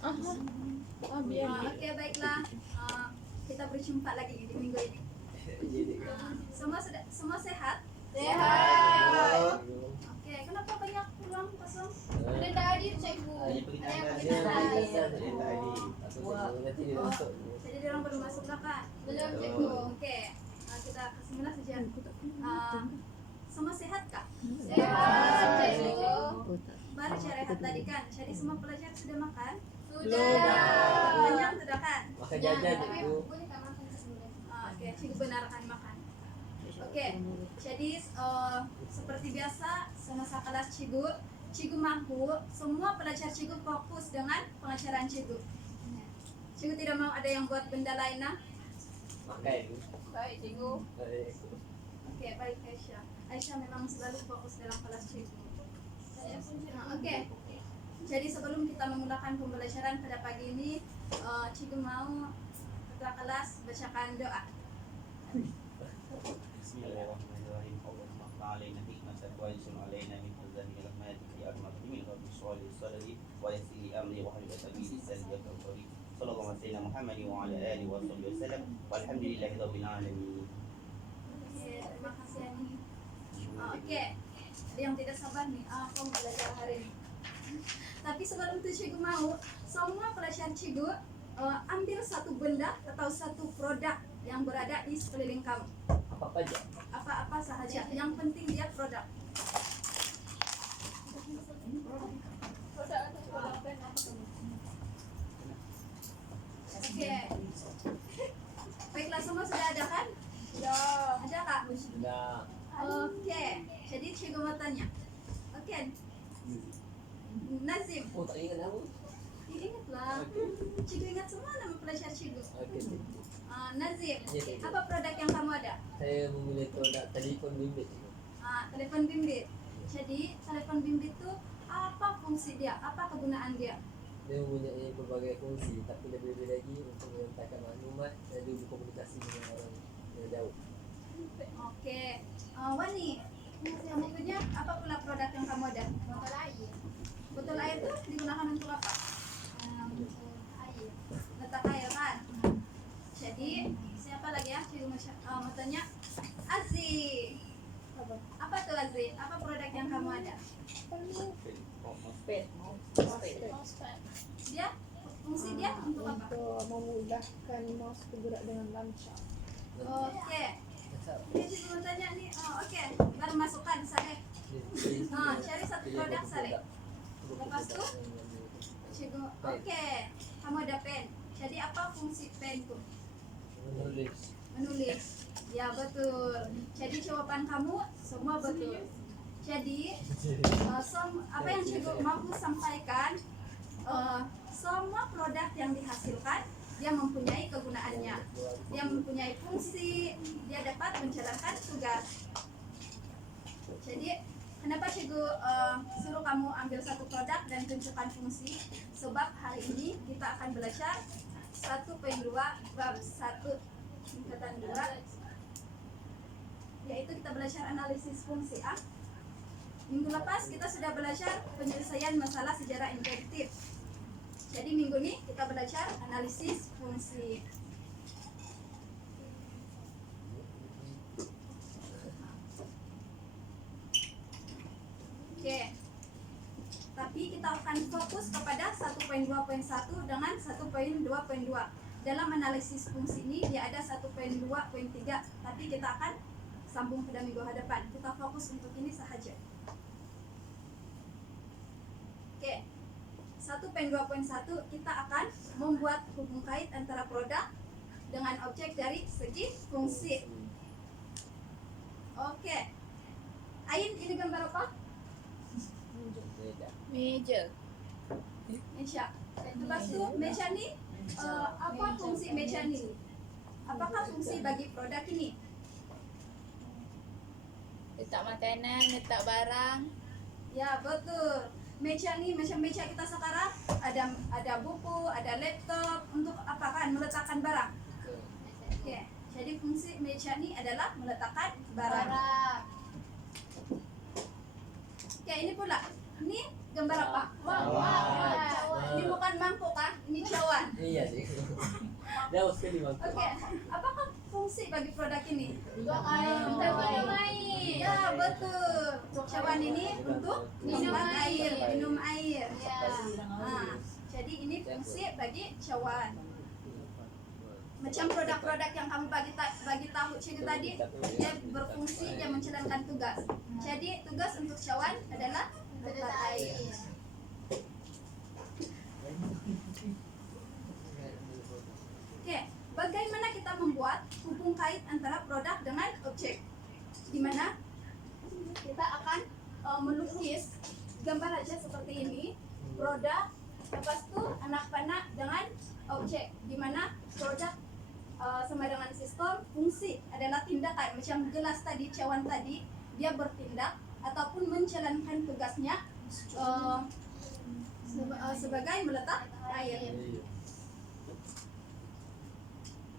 Oke, baiklah. Kita berjumpa lagi di minggu ini. Semua sehat? Sehat. Oke, kenapa banyak ruang kosong? Ada tadi cikgu. Jadi dia orang belum masuk kan? Belum cikgu. Oke, kita kesinilah saja. Semua sehat kah? Sehat cikgu. Baru saya rehat tadi kan. Jadi semua pelajar sudah makan? Sudah. Kenyang sudah kan? Makan jajan itu. Oke, cikgu benarkan makan. Oke, jadi seperti biasa semasa kelas cikgu mahu semua pelajar cikgu fokus dengan pengajaran cikgu. Cikgu tidak mau ada yang buat benda lain nah. Makan. Baik cikgu. Oke, baik Aisyah. Aisyah memang selalu fokus dalam kelas cikgu. Oke. Jadi sebelum kita memulakan pembelajaran pada pagi ini, cikgu mau ketua kelas bacakan doa. Bismillahirrahmanirrahim. Allahumma fa'alaina hikmatan wa yassir alaina min khazani rahmatika ya arhamar rahimin. Rabbi shrah li sadri wa yassir li amri wa hlul 'uqdatam min lisani yafqahu qawli. Sallallahu alaihi wa Muhammadin wa ala alihi wa sahbihi wasallam. Walhamdulillahi rabbil alamin. Oke, terima kasih Ani. Oke. Ada yang tidak sabar nih, aku mau belajar hari ini. Tapi sebelum itu cikgu mau semua pelajar cikgu ambil satu benda atau satu produk yang berada di sekeliling kamu. Apa aja? Apa-apa sahaja, yang penting dia produk. Oke. Baiklah, semua sudah ada kan? Sudah. Ada kak? Sudah. Oke. Jadi cikgu mau tanya. Oke. Nazim, Oh, tak ingat aku. ingatlah. Cikgu ingat semua nama pelajar cikgu. Oke. Nazim, Ya, cikgu. apa produk yang kamu ada? Saya memilih produk telepon bimbit. Telepon bimbit. Jadi telepon bimbit itu apa fungsi dia? Apa kegunaan dia? Dia mempunyai berbagai fungsi, tapi lebih-lebih lagi untuk mengantarkan maklumat dan juga berkomunikasi dengan orang yang jauh. Oke. Wani, yang berikutnya apa pula produk yang kamu ada? Botol air. Botol air itu digunakan untuk apa? Air. Letak air kan? Jadi siapa lagi ya? Cikgu mau tanya. Azi. Apa tuh Azi? Apa produk yang kamu ada? Mousepad. Dia fungsi dia untuk apa? Untuk memudahkan mouse bergerak dengan lancar. Oke. Ini cikgu mau tanya nih. Oke. Baru masukkan Saleh. Cari satu produk Saleh. Lepas tuh cikgu. Oke. Kamu ada pen. Jadi apa fungsi pen tuh? Menulis. Ya betul. Jadi jawaban kamu semua betul. Jadi apa yang cikgu mau sampaikan, semua produk yang dihasilkan dia mempunyai kegunaannya, dia mempunyai fungsi, dia dapat menjalankan tugas. Jadi kenapa cikgu suruh kamu ambil satu produk dan tunjukkan fungsi? Sebab hari ini kita akan belajar 1.2 bab 1 tingkatan 2, yaitu kita belajar analisis fungsi A. Minggu lepas kita sudah belajar penyelesaian masalah sejarah induktif. Jadi minggu ini kita belajar analisis fungsi. Oke. Tapi kita akan fokus kepada 1.2.1 dengan 1.2.2. Dalam analisis fungsi ini dia ada 1.2.3, tapi kita akan sambung pada minggu hadapan. Kita fokus untuk ini sahaja. Oke. 1.2.1 kita akan membuat hubung kait antara produk dengan objek dari segi fungsi. Oke. Ain, ini gambar apa? Meja. Meja. Lepas itu meja ini apa fungsi meja ini? Apakah fungsi bagi produk ini? Letak makanan, letak barang. Ya betul. Meja ini macam meja kita sekarang ada buku, ada laptop, untuk apa kan? Meletakkan barang. Oke. Jadi fungsi meja ini adalah meletakkan barang. Oke, ini pula. Ini gambar apa? Wow. Ini bukan mangkuk kah? Jauh sekali bang. Oke, apakah fungsi bagi produk ini? Buang air. Kita minum air. Ya, betul. Cawan ini untuk Minum minum air, air. minum air. Ya. Nah, jadi ini fungsi bagi cawan. Macam produk-produk yang kamu bagi tahu cikgu tadi, dia berfungsi, dia menjalankan tugas. Jadi tugas untuk cawan adalah letak air. Oke, bagaimana kita membuat hubung kait antara produk dengan objek? Di mana kita akan melukis gambar aja seperti ini, produk, lepas itu anak panah dengan objek. Di mana produk sama dengan sistem, fungsi adalah tindakan. Macam jelas tadi, cawan tadi, dia bertindak ataupun menjalankan tugasnya sebagai meletak air.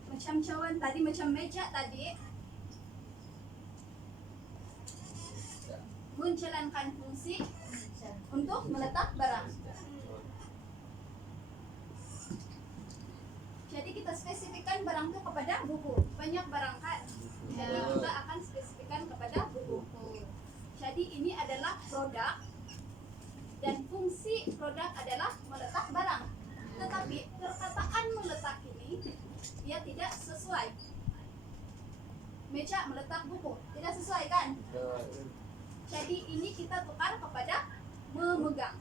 Macam cawan tadi, macam meja tadi, menjalankan fungsi untuk meletak barang. Jadi kita spesifikkan barang itu kepada buku. Banyak barang kan? Jadi kita akan spesifikkan kepada buku. Jadi ini adalah produk dan fungsi produk adalah meletak barang. Tetapi perkataan meletak ini dia tidak sesuai. Meja meletak buku, tidak sesuai kan? Jadi ini kita tukar kepada memegang.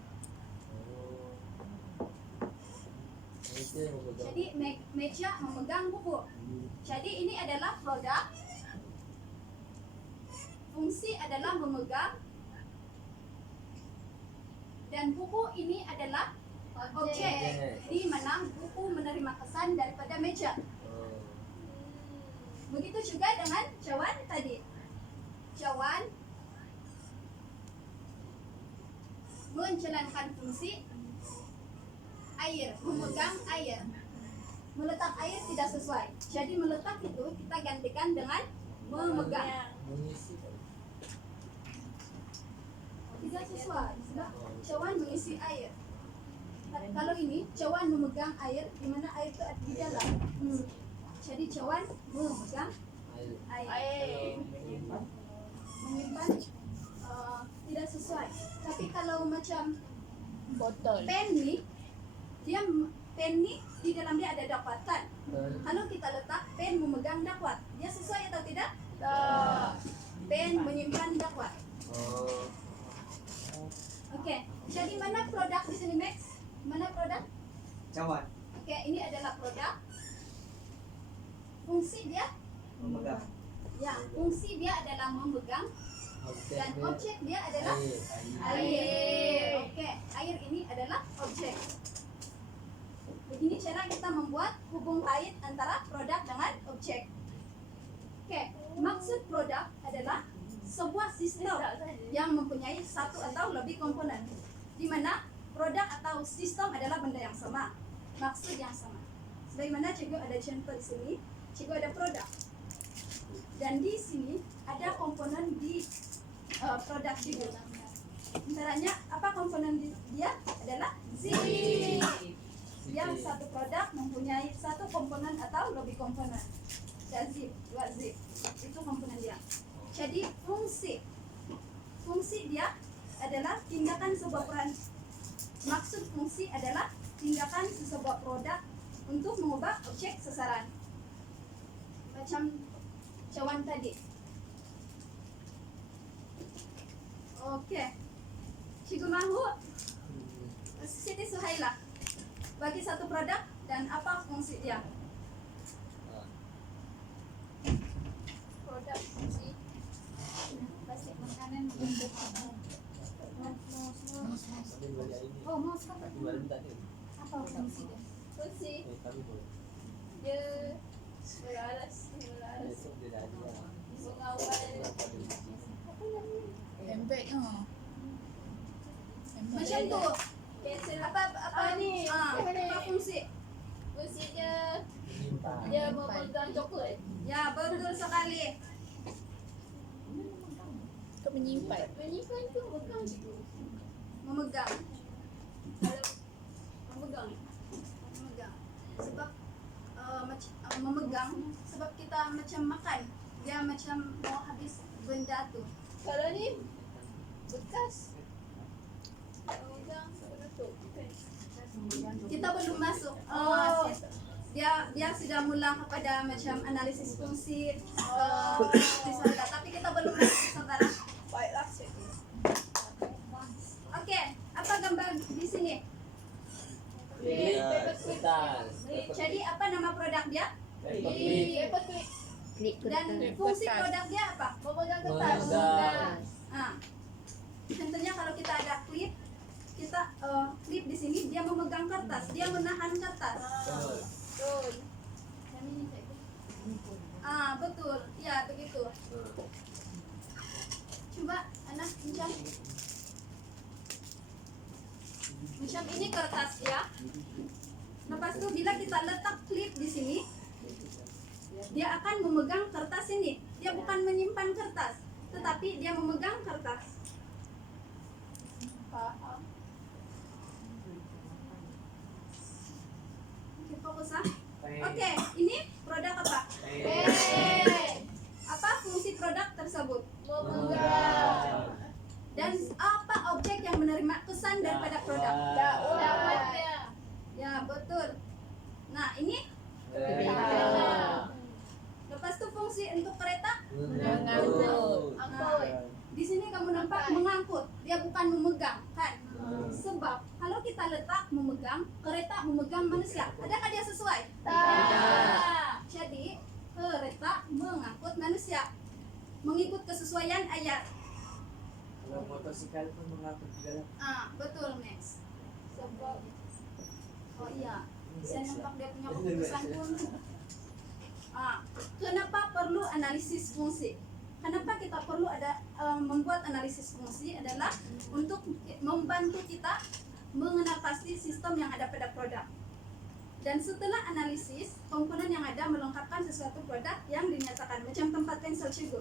Jadi meja memegang buku. Jadi ini adalah produk. Fungsi adalah memegang. Dan buku ini adalah objek. Di mana buku menerima kesan daripada meja. Begitu juga dengan cawan tadi. Cawan menjalankan fungsi air, memegang air. Meletak air tidak sesuai. Jadi meletak itu kita gantikan dengan memegang. Tidak sesuai. Sebab cawan mengisi air. Kalau ini cawan memegang air, di mana air itu ada di dalam. Jadi cawan memegang air. Menyimpan tidak sesuai. Tapi kalau macam Botol. pen nih, pen nih di dalam dia ada dakwat kan? Kalau kita letak pen memegang dakwat, dia sesuai atau tidak? Pen menyimpan dakwat. Oke, jadi mana produk di sini Max? Mana produk? Cawan. Oke, ini adalah produk. Fungsi dia? Memegang. Ya, fungsi dia adalah memegang dan objek dia adalah Air. air. Oke, air ini adalah objek. Begini cara kita membuat hubung kait antara produk dengan objek. Oke, maksud produk adalah sebuah sistem yang mempunyai satu atau lebih komponen, di mana produk atau sistem adalah benda yang sama, maksud yang sama. Sebagaimana cikgu ada contoh di sini, cikgu ada produk, dan di sini ada komponen di produk cikgu. Antaranya apa komponen dia adalah zip. Yang satu produk mempunyai satu komponen atau lebih komponen. Ada zip, dua zip, itu komponen dia. Jadi fungsi dia adalah tindakan sebuah peran. Maksud fungsi adalah tindakan sebuah produk untuk mengubah objek sasaran. Macam cawan tadi. Oke, cikgu mahu Siti Suhaila bagi satu produk dan apa fungsi dia? Produk fungsi plastik makanan untuk Oh, mau sekarang. Apa fungsi dia? fungsi dia melaras mengawal Lembeknya. Macam tu. Apa ni? Apa fungsi? fungsi dia memegang coklat. Ya, betul sekali. Kau menyimpan. Menyimpan tu memegang gitu. Memegang. Kalau memegang Memegang. Sebab memegang, sebab kita macam makan, dia macam mau habis benda tuh. Kalau ni bekas. Pegang penutup. Kita belum masuk. Oh. Dia sudah mula kepada macam analisis fungsi visual data, tapi kita belum masuk sekarang. Baiklah cikgu. Oke, apa gambar di sini? Jadi apa nama produk dia? Paper clip. Dan fungsi produk dia apa? Memegang kertas. Nah, contohnya kalau kita ada klip, kita klip di sini dia memegang kertas, dia menahan kertas. Betul. Betul, ya begitu. Coba anak pinjam. Macam ini kertas ya. Lepas itu bila kita letak klip di sini, dia akan memegang kertas ini. Dia bukan menyimpan kertas, tetapi dia memegang kertas. Paham. Oke, fokus ah. Oke, ini produk apa? Apa fungsi produk tersebut? Memegang. Dan apa objek yang menerima kesan daripada produk? Dakwah. Ya, betul. Nah, ini lepas itu fungsi untuk kereta. Mengangkut. Angkut. Di sini kamu nampak mengangkut, dia bukan memegang, kan? Sebab kalau kita letak memegang, kereta memegang manusia. Adakah dia sesuai? Tak. Jadi kereta mengangkut manusia, mengikut kesesuaian ayat. Kalau motosikal pun mengangkut juga. Betul, Max. Sebab Oh iya, saya nampak dia punya keputusan pun. Kenapa perlu analisis fungsi? Kenapa kita perlu ada membuat analisis fungsi adalah untuk membantu kita mengenal pasti sistem yang ada pada produk. Dan setelah analisis, komponen yang ada melengkapkan sesuatu produk yang dinyatakan. Macam tempat pensel Cigo.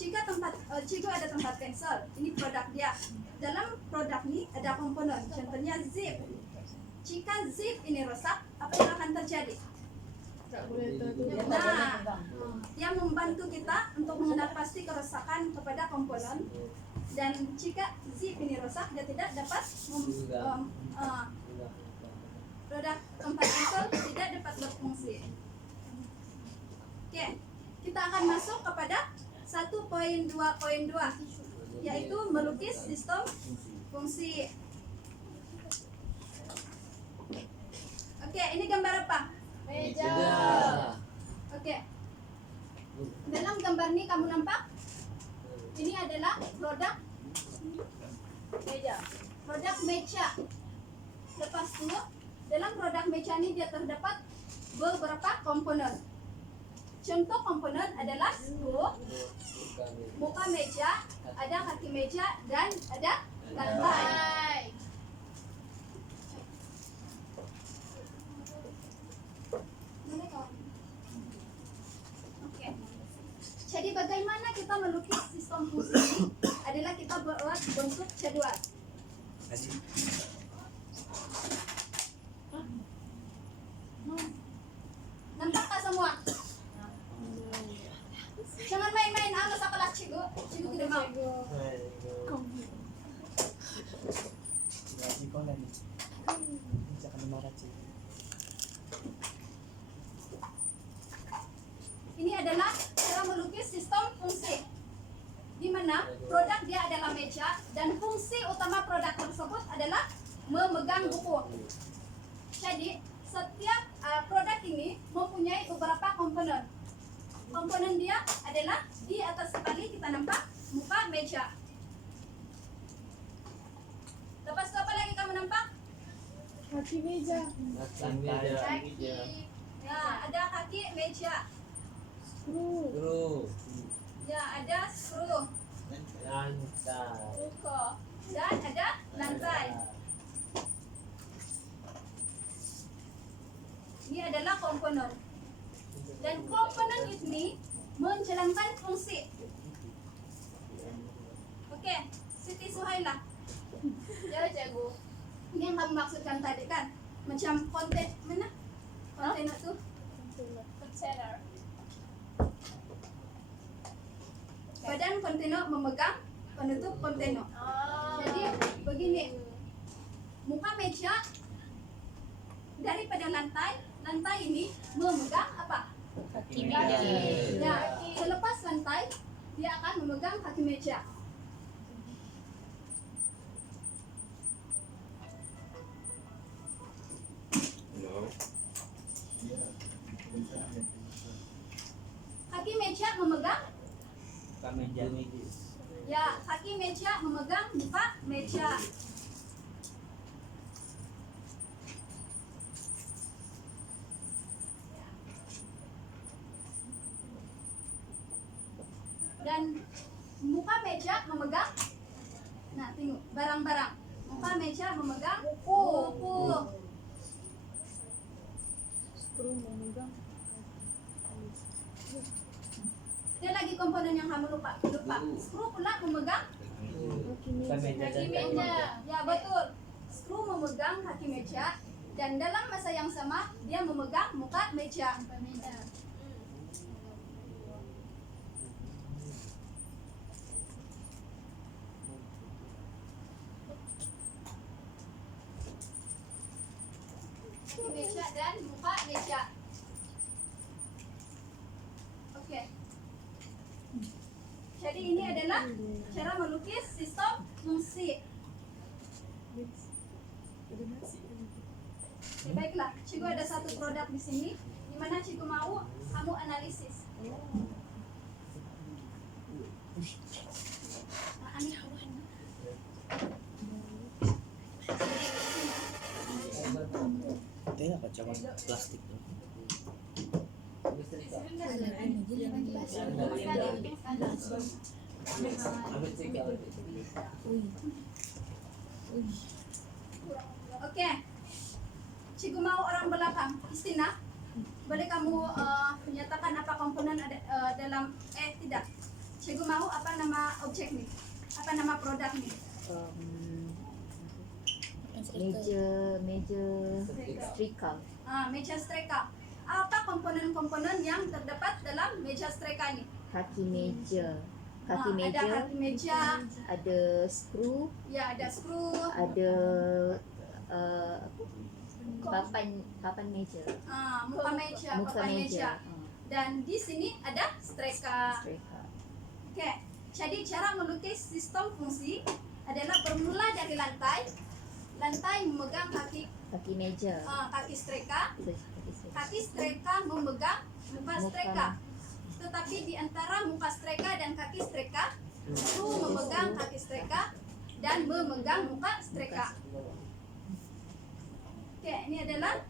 Jika Cigo ada tempat pensel, ini produk dia. Dalam produk ini ada komponen, contohnya zip. Jika zip ini rusak, apa yang akan terjadi? tak boleh tertutup. Nah, dia membantu kita untuk mengenal pasti kerusakan kepada komponen. Dan jika zip ini rusak, dia tidak dapat produk tempat pensel tidak dapat berfungsi. Oke, kita akan masuk kepada 1.2.2, yaitu melukis sistem fungsi. Oke, ini gambar apa? Meja. Oke. Dalam gambar ini kamu nampak? Ini adalah produk Meja. meja. Lepas itu, dalam produk meja ini dia terdapat beberapa komponen. Contoh komponen adalah skru, muka meja, ada kaki meja, dan ada lantai. Oke. Jadi bagaimana kita melukis sistem fungsi ini adalah kita buat bentuk jadwal. Nampak tak semua? Jangan main-main sa kelas Cigo. Cigo tidak mau. Ini adalah cara melukis sistem fungsi, di mana produk dia adalah meja dan fungsi utama produk tersebut adalah memegang buku. Jadi setiap produk ini mempunyai beberapa komponen. Komponen dia adalah di atas sekali kita nampak muka meja. Lepas itu apa lagi kamu nampak? Kaki meja. Ya, ada kaki meja. Skru. Ya, ada skru. Buka. Dan ada lantai. Ini adalah komponen. Dan komponen ini menjalankan fungsi. Oke, Siti Suhaila. Ya, cikgu. Ini yang kamu maksudkan tadi kan? Macam konten mana? Konten itu Container. Badan kontainer memegang penutup kontainer. Jadi begini, muka meja daripada lantai ini memegang apa? Kaki Ya, selepas lantai dia akan memegang kaki meja. Kaki meja memegang, Kemeja. ya kaki meja memegang muka meja. Dan muka meja memegang, nah tengok barang-barang. Muka meja memegang buku. Screw memegang. Ada lagi komponen yang kamu lupa. Skru pula memegang, Kemeja kaki dan meja. Ya betul. Skru memegang kaki meja dan dalam masa yang sama dia memegang muka meja. Kaki meja dan muka meja. Oke. Jadi ini adalah cara melukis sistem fungsi. Ya, baiklah, Cikgu ada satu produk di sini, di mana Cikgu mau kamu analisis. Nah, ini Kayaknya kacaman plastik tuh. Oke, Cikgu mau orang belakang, Istina. Boleh kamu menyatakan apa komponen ada dalam tidak. Cikgu mau apa nama objek nih? Apa nama produk nih? Meja setrika. Meja streka. Apa komponen-komponen yang terdapat dalam meja streka ini? Kaki meja. Ada kaki meja, Ada skru, ya ada skru, ada papan meja. muka meja, Muka papan meja. meja. Dan di sini ada streka. Streka. Oke, jadi cara melukis sistem fungsi adalah bermula dari lantai. Lantai memegang kaki Meja. kaki streka. Kaki streka memegang muka Muka. streka. Tetapi di antara muka streka dan kaki streka, skru memegang kaki streka dan memegang muka streka. Oke, ini adalah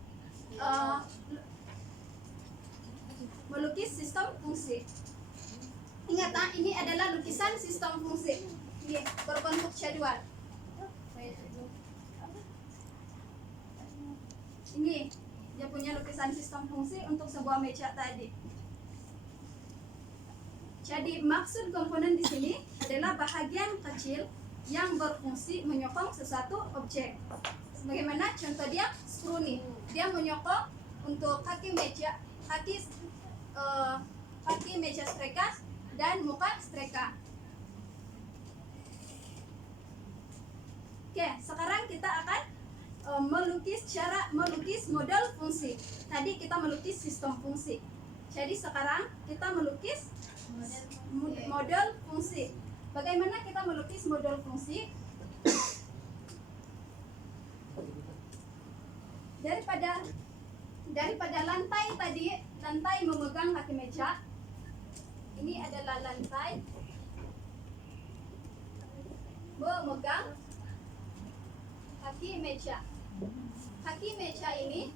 melukis sistem fungsi. Ingat, ini adalah lukisan sistem fungsi. Ini berbentuk jadwal. Ini dia punya lukisan sistem fungsi untuk sebuah meja tadi. Jadi maksud komponen di sini adalah bahagian kecil yang berfungsi menyokong sesuatu objek. Sebagaimana contoh dia skru nih, dia menyokong untuk kaki meja streka dan muka streka. Oke, sekarang kita akan melukis model fungsi. Tadi kita melukis sistem fungsi. Jadi sekarang kita melukis model fungsi. Bagaimana kita melukis model fungsi? Daripada lantai tadi, lantai memegang kaki meja. Ini adalah lantai memegang kaki meja. Kaki meja ini,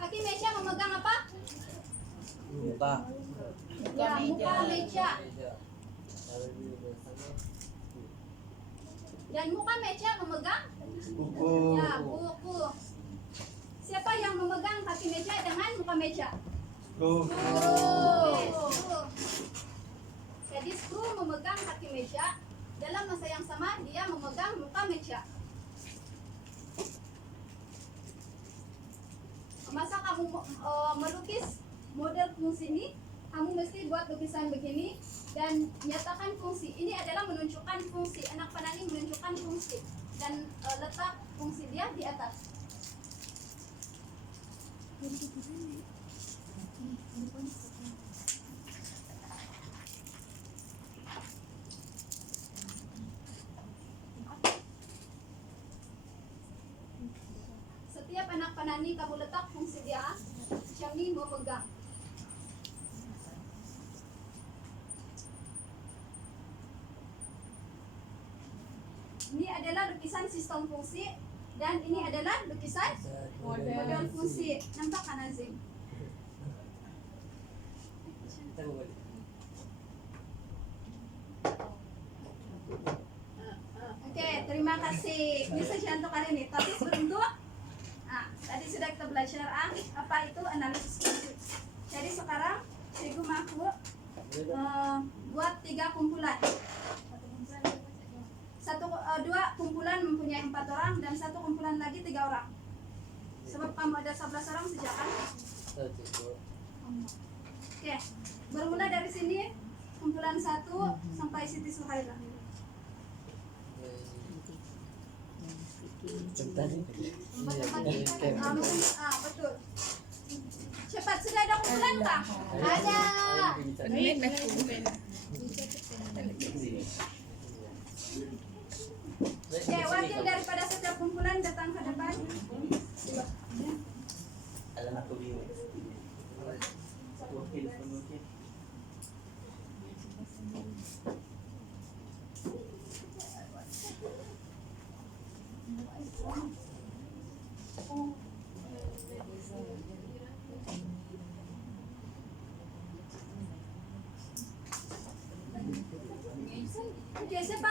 kaki meja memegang apa? Muka. Ya, muka meja. Dan muka meja memegang Buku. ya buku. Siapa yang memegang kaki meja dengan muka meja? Buku. Skru. Jadi skru memegang kaki meja. Dalam masa yang sama dia memegang muka meja. Masa kamu melukis model fungsi ini, kamu mesti buat lukisan begini dan nyatakan fungsi. Ini adalah menunjukkan fungsi. Anak panah ini menunjukkan fungsi dan letak fungsi dia di atas. Setiap anak panah ini kamu letak fungsi dia. Yang ini mau pegang. Ini adalah lukisan sistem fungsi dan ini adalah lukisan model fungsi. Nampak kan Azim? Kita mau Oke, terima kasih. Ini saja untuk hari ini. Tapi beruntung, tadi sudah kita belajar apa itu analisis fungsi. Jadi sekarang Cikgu mau buat 3 kumpulan. Dua kumpulan mempunyai 4 orang dan 1 kumpulan lagi 3 orang. Sebab kamu ada 11 orang sejak kan? Oke, bermula dari sini kumpulan 1 sampai Siti Suhaila. Betul. Cepat, sudah ada kumpulan kah? Ada. Oke, wakil daripada setiap kumpulan datang ke depan. Ada satu di wakil penukil. Oke, siapa?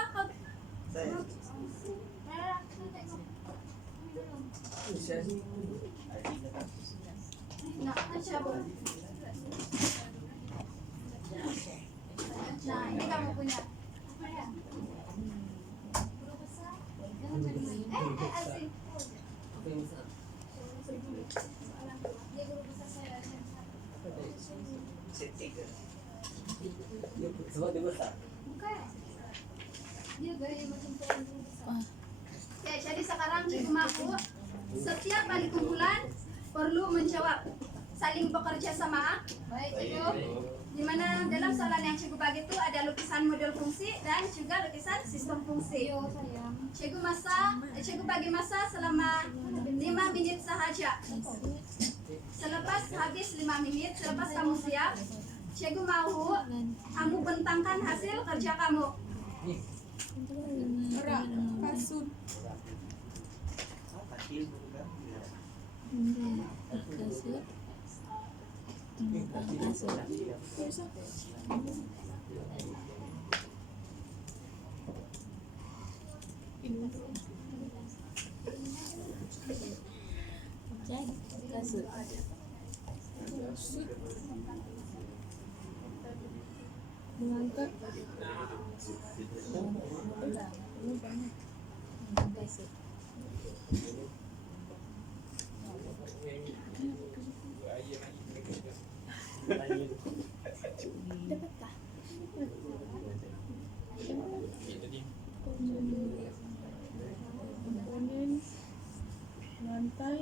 Nah, siapa? Nah, ini kamu punya. Asik. Dia guru besar saya. Semua dia besar. Bukan. Dia gaya macam guru besar. Oke, jadi sekarang Cikgu Maku, setiap kali kumpulan perlu menjawab, saling bekerja sama. Baik, Cikgu. Dimana dalam soalan yang Cikgu bagi itu ada lukisan model fungsi dan juga lukisan sistem fungsi. Cikgu bagi masa selama 5 menit sahaja. Selepas habis 5 menit, selepas kamu siap, Cikgu mau kamu bentangkan hasil kerja kamu. Kasut. Kecil bukan? Mengangkat. Komponen lantai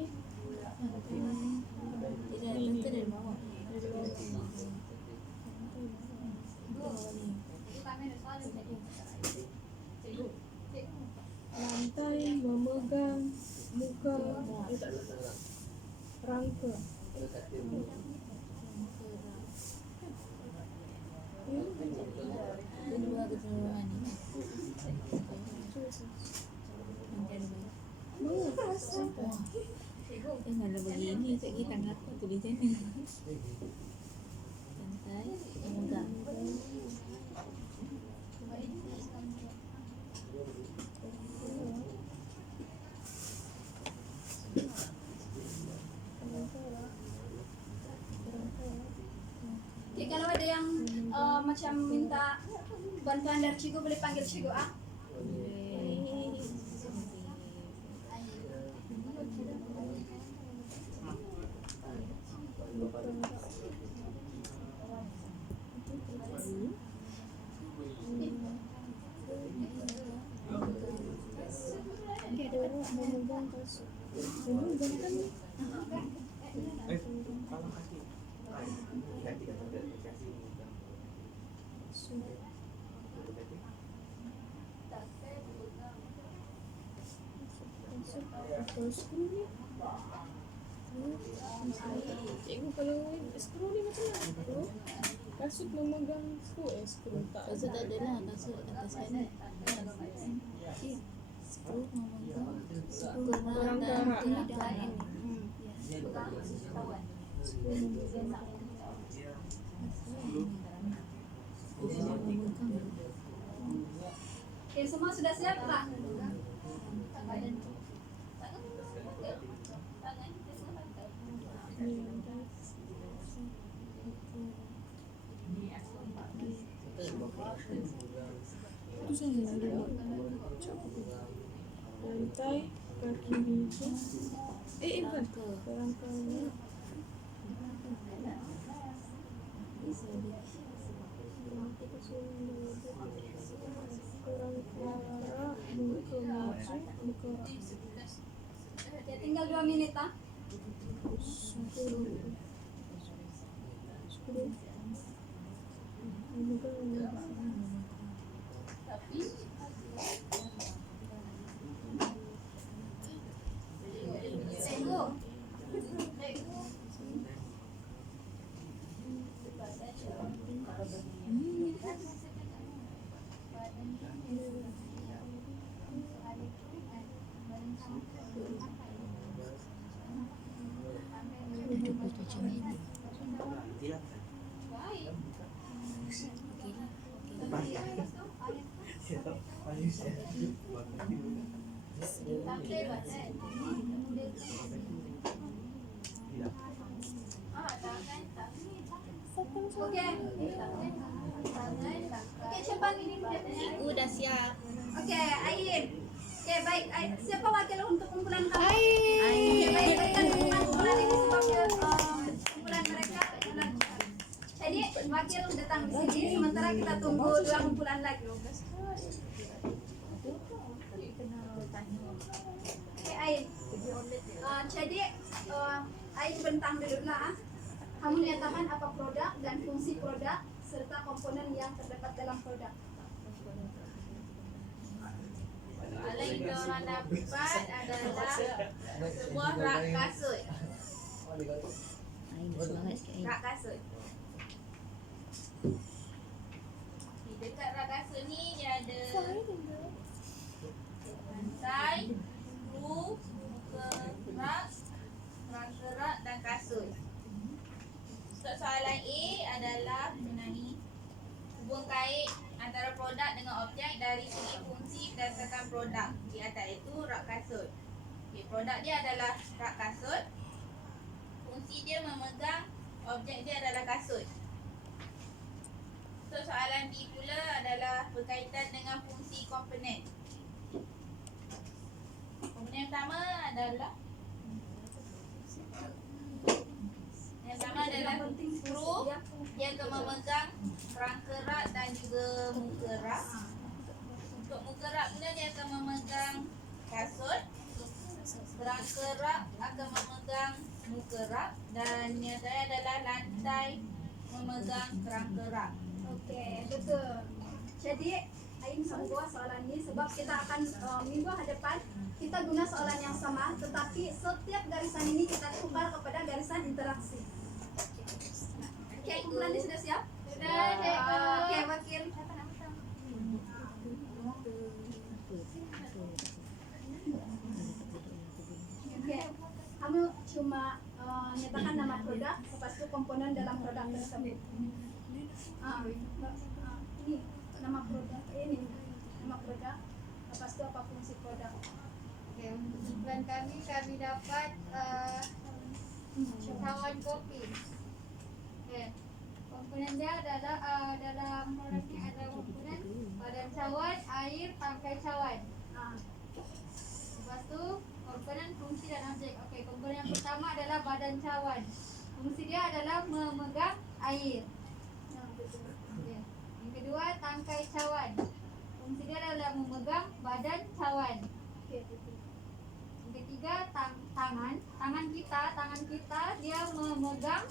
lantai memegang muka rangka. Kalau begini saya kita ngapa tulisannya santai enggak Oke, kalau ada yang macam minta bantuan dari Cikgu boleh panggil Cikgu ah. kasut. Memegang kan nih. Kasut atau skru nih. Cikgu kalau skru ni macam mana? Skru? Kasut memegang skru, skru tak Kasut ada. tak ada lah, kasut atas kanan. Skru memegang skru Kerang-kerang. dan ini. Skru memegang. Oke, semua sudah siap, Pak? Itu saya ada lantai kaki meja. Bukan kerangkanya. Kerangkara muka maju muka Oke, tinggal 2 menit, ah. skru memegang. Cikgu. Oke. Oke, cepat ini. Cikgu dah siap. Oke, Ain. Oke, baik. Siapa wakil untuk kumpulan kamu? Oke, baik. Berikan kumpulan ini sebagai kumpulan mereka. Jadi, wakil datang di sini, sementara kita tunggu 2 kumpulan lagi. Oke, Ain. Jadi, Ain bentang dulu lah. Kamu nyatakan apa produk dan fungsi produk serta komponen yang terdapat dalam produk. Soalan yang kita orang dapat adalah sebuah rak kasut. Ain semangat sikit Ain. Rak kasut. Di dekat rak kasut ni dia ada lantai, skru, muka rak, kerangka rak dan kasut. Untuk soalan A adalah mengenai hubung kait antara produk dengan objek dari segi fungsi berdasarkan produk di atas, itu rak kasut. Okay, produk dia adalah rak kasut. Fungsi dia memegang, objek dia adalah kasut. Untuk soalan B pula adalah berkaitan dengan fungsi komponen. Komponen pertama adalah skru, dia akan memegang kerangka rak dan juga muka rak. Untuk muka rak pula dia akan memegang kasut. Kerangka rak akan memegang muka rak dan yang terakhir adalah lantai memegang kerangka rak. Oke, betul. Jadi, Ain semua soalan ini sebab kita akan minggu hadapan kita guna soalan yang sama, tetapi setiap garisan ini kita tukar kepada garisan interaksi. Oke, kumpulan ini sudah siap? Sudah, cikgu. Oke, wakil. Oke, kamu cuma nyatakan nama produk, lepas itu komponen dalam produk tersebut. Ini nama produk, nama produk, lepas itu apa fungsi produk. Oke, untuk kumpulan kami dapat cawan kopi. Oke, komponen dia adalah dalam produk ini ada komponen badan cawan, air, tangkai cawan. Lepas tu komponen fungsi dan objek. Oke, komponen yang pertama adalah badan cawan. Fungsi dia adalah memegang air. Okey. Yang kedua tangkai cawan. Fungsi dia adalah memegang badan cawan. Oke, betul. Yang ketiga tangan kita dia memegang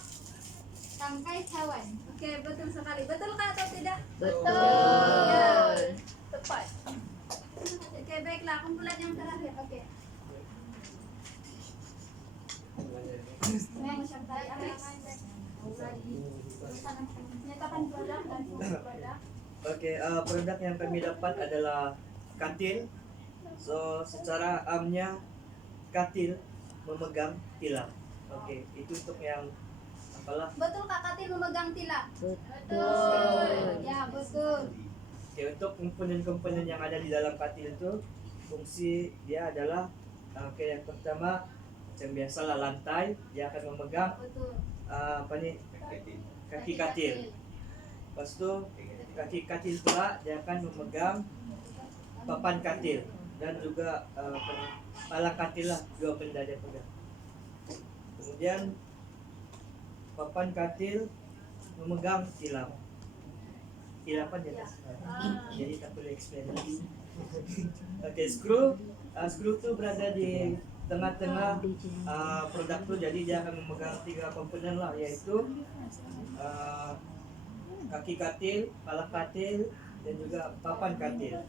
tangkai cawan. Oke, betul sekali. Betul kah atau tidak? Betul. Ya, tepat. Oke, baiklah, kumpulan yang terakhir. Oke. Yang menyertai Alex. Menyatakan produk dan fungsi produk. Oke, produk yang kami dapat adalah katil. So, secara amnya katil memegang tilam. Oke, itu untuk yang apalah. Betul Kak Katil memegang tilam? Betul. Ya, betul. Oke, untuk komponen-komponen yang ada di dalam katil itu fungsi dia adalah oke, yang pertama macam biasalah lantai, dia akan memegang Betul. apa nih, kaki katil. Lepas itu kaki katil pula dia akan memegang papan katil dan juga kepala katil lah, dua benda dia pegang. Kemudian papan katil memegang tilam. Tilapan di atas. Jadi tak perlu explain lagi. Oke, screw tu berada di tengah-tengah produk tu, jadi dia akan memegang tiga komponen lah, yaitu kaki katil, kepala katil, dan juga papan katil.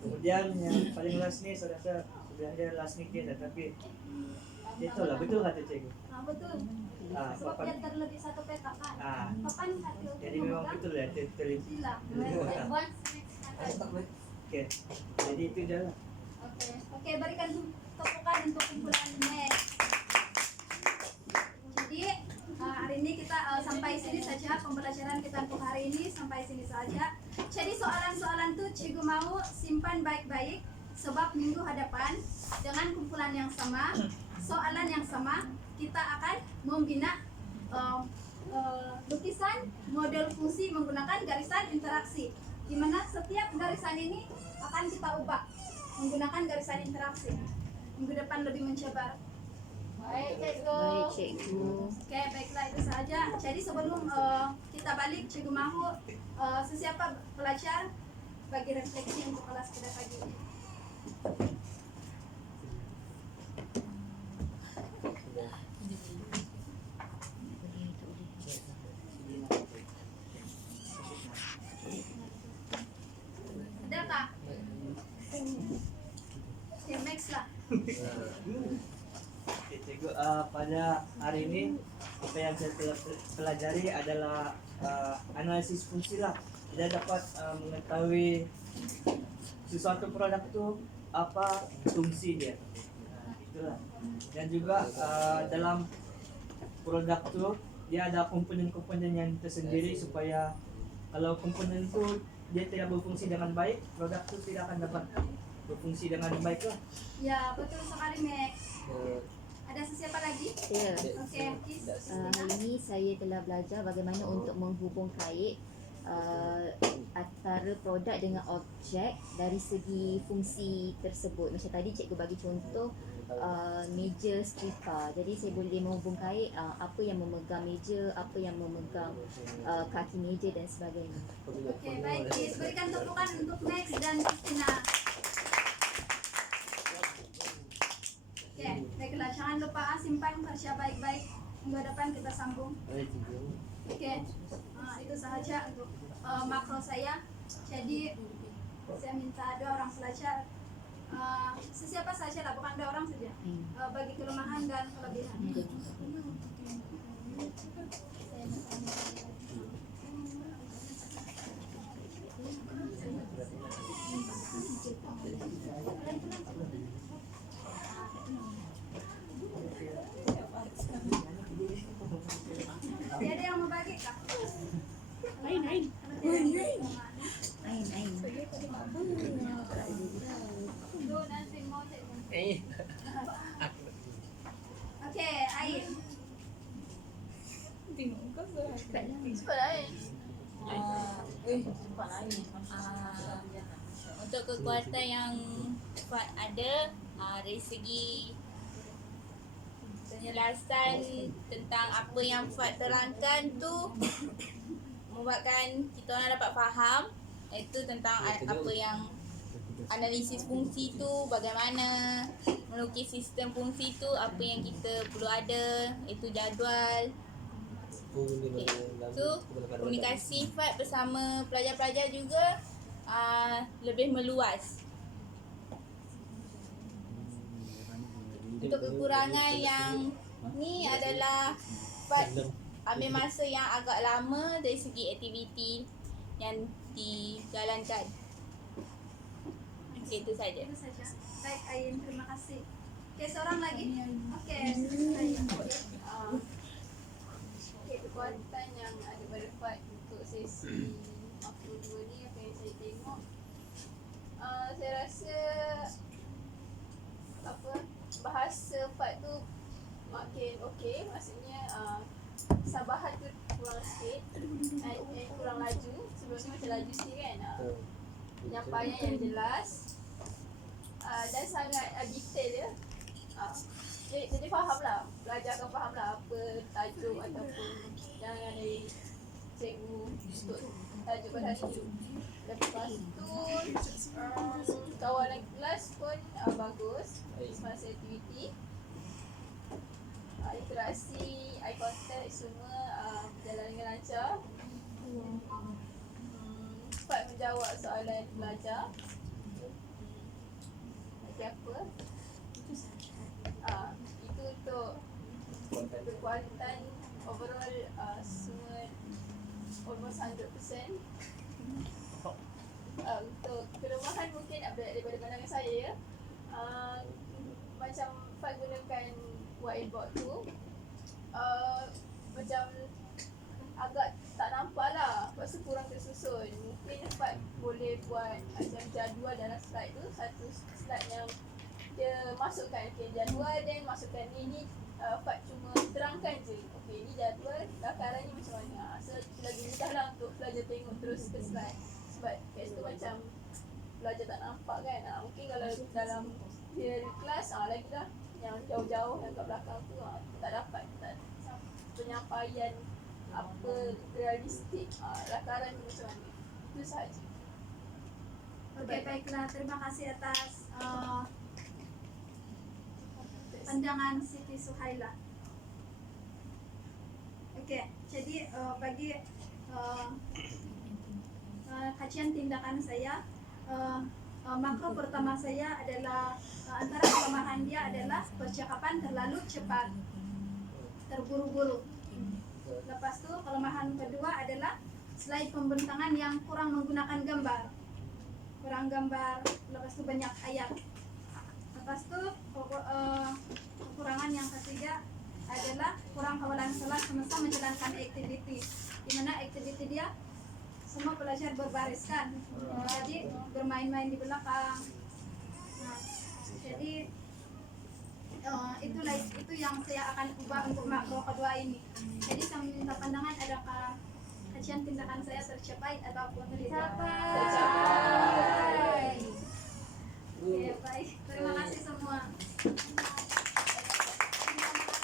Kemudian yang paling last ni saya rasa sebenarnya last ni dia, tapi itu lah, betul kata cikgu. Betul. Sebab Papan. dia terlebih satu petak kan. Papan katil itu Jadi memang memegang betul ya, terlihat. tilam. Oke, jadi itu je lah. Oke, berikan tepukan untuk kumpulan next. Jadi hari ini kita sampai sini saja pembelajaran kita untuk hari ini, sampai sini saja. Jadi soalan-soalan tuh cikgu mau simpan baik-baik, sebab minggu hadapan dengan kumpulan yang sama, soalan yang sama, kita akan membina lukisan model fungsi menggunakan garisan interaksi, di mana setiap garisan ini akan kita ubah menggunakan garisan interaksi. Minggu depan lebih mencoba. Baik, cikgu. Oke, baiklah itu saja. Jadi sebelum kita balik, cikgu mahu sesiapa pelajar bagi refleksi untuk kelas pada pagi ini. Ada kak? Oke, next lah. Oke, cikgu, pada hari ini apa yang saya pelajari adalah analisis fungsi lah. Dia dapat mengetahui sesuatu produk itu apa fungsi dia. Itulah. Dan juga dalam produk itu dia ada komponen-komponen yang tersendiri, supaya kalau komponen itu dia tidak berfungsi dengan baik, produk itu tidak akan dapat berfungsi dengan baik lah. Ya, betul sekali, Max. Ada sesiapa lagi? Ya. Oke, Kis. Hari ini saya telah belajar bagaimana untuk menghubung kait antara produk dengan objek dari segi fungsi tersebut. Macam tadi cikgu bagi contoh meja skripa. Jadi saya boleh menghubung kait apa yang memegang meja, apa yang memegang kaki meja dan sebagainya. Oke, baik, Kis. Berikan tepukan untuk Max dan Christina. Oke, baiklah. Jangan lupa simpan kerja baik-baik. Minggu depan kita sambung. Oke, itu saja untuk makro saya. Jadi saya minta ada orang belajar, sesiapa saja lah, bukan ada orang saja, bagi kelemahan dan kelebihan. Ada yang mau bagi kak? Ain. Tuh, nanti mau cek. Oke, Ain. Untuk kekuatan yang Fat ada, dari segi penjelasan tentang apa yang Fat terangkan tu membuatkan kita orang dapat faham, iaitu tentang apa yang analisis fungsi tu bagaimana, melukis sistem fungsi tu apa yang kita perlu ada, iaitu jadual. Okay. So komunikasi FAT bersama pelajar-pelajar juga lebih meluas. Untuk kekurangan yang ni adalah FAT ambil masa yang agak lama dari segi aktiviti yang dijalankan. Okay, itu saja. Itu saja. Baik, Ain, terima kasih. Oke, seorang lagi. Oke, saya. Kekuatan yang ada pada FAT untuk sesi makro 2 ni, apa yang saya tengok, saya rasa bahasa FAT tu makin okey, maksudnya sabahan tu kurang sikit, kurang laju. Sebelum ni macam laju sikit kan. Penyampaian yang jelas dan sangat detail dia. Jadi fahamlah, pelajar akan fahamlah apa tajuk ataupun yang dari cikgu untuk tajuk pada hari tu. Lepas tu kawalan kelas pun bagus, semasa aktiviti, interaksi, eye contact semua berjalan dengan lancar. Cepat menjawab soalan pelajar. Lagi apa? Itu untuk kekuatan overall semua almost 100%. Untuk kelemahan mungkin daripada pandangan saya ya, macam Fat gunakan whiteboard tu macam agak tak nampak lah, lepas tu kurang tersusun. Mungkin Fat boleh buat macam jadual dalam slide tu, satu slide yang dia masukkan jadual dan masukkan ni Fat cuma terangkan je, okey ni jadual, lakarannya macam mana. So lagi mudah lah untuk pelajar tengok terus ke slide. Sebab kat situ macam pelajar tak nampak kan. Mungkin kalau dalam theory kelas lagi lah yang jauh-jauh yang kat belakang tu tak dapat penyampaian apa realistik lakaran tu macam mana. Itu sahaja. Okey, baiklah. Terima kasih atas pandangan Siti Suhaila. Okey, jadi bagi kajian tindakan saya, makro pertama saya adalah antara kelemahan dia adalah percakapan terlalu cepat, terburu-buru. Lepas tu kelemahan kedua adalah slide pembentangan yang kurang menggunakan gambar, kurang gambar. Lepas tu banyak ayat. Lepas tu kekurangan yang ketiga adalah kurang kawalan kelas semasa menjalankan aktiviti, di mana aktiviti dia semua pelajar berbariskan, jadi bermain-main di belakang. Jadi itu yang saya akan ubah untuk makro kedua ini. Jadi saya minta pandangan, adakah kajian tindakan saya tercapai ataupun tidak? Tercapai. Oke, baik. Terima kasih semua.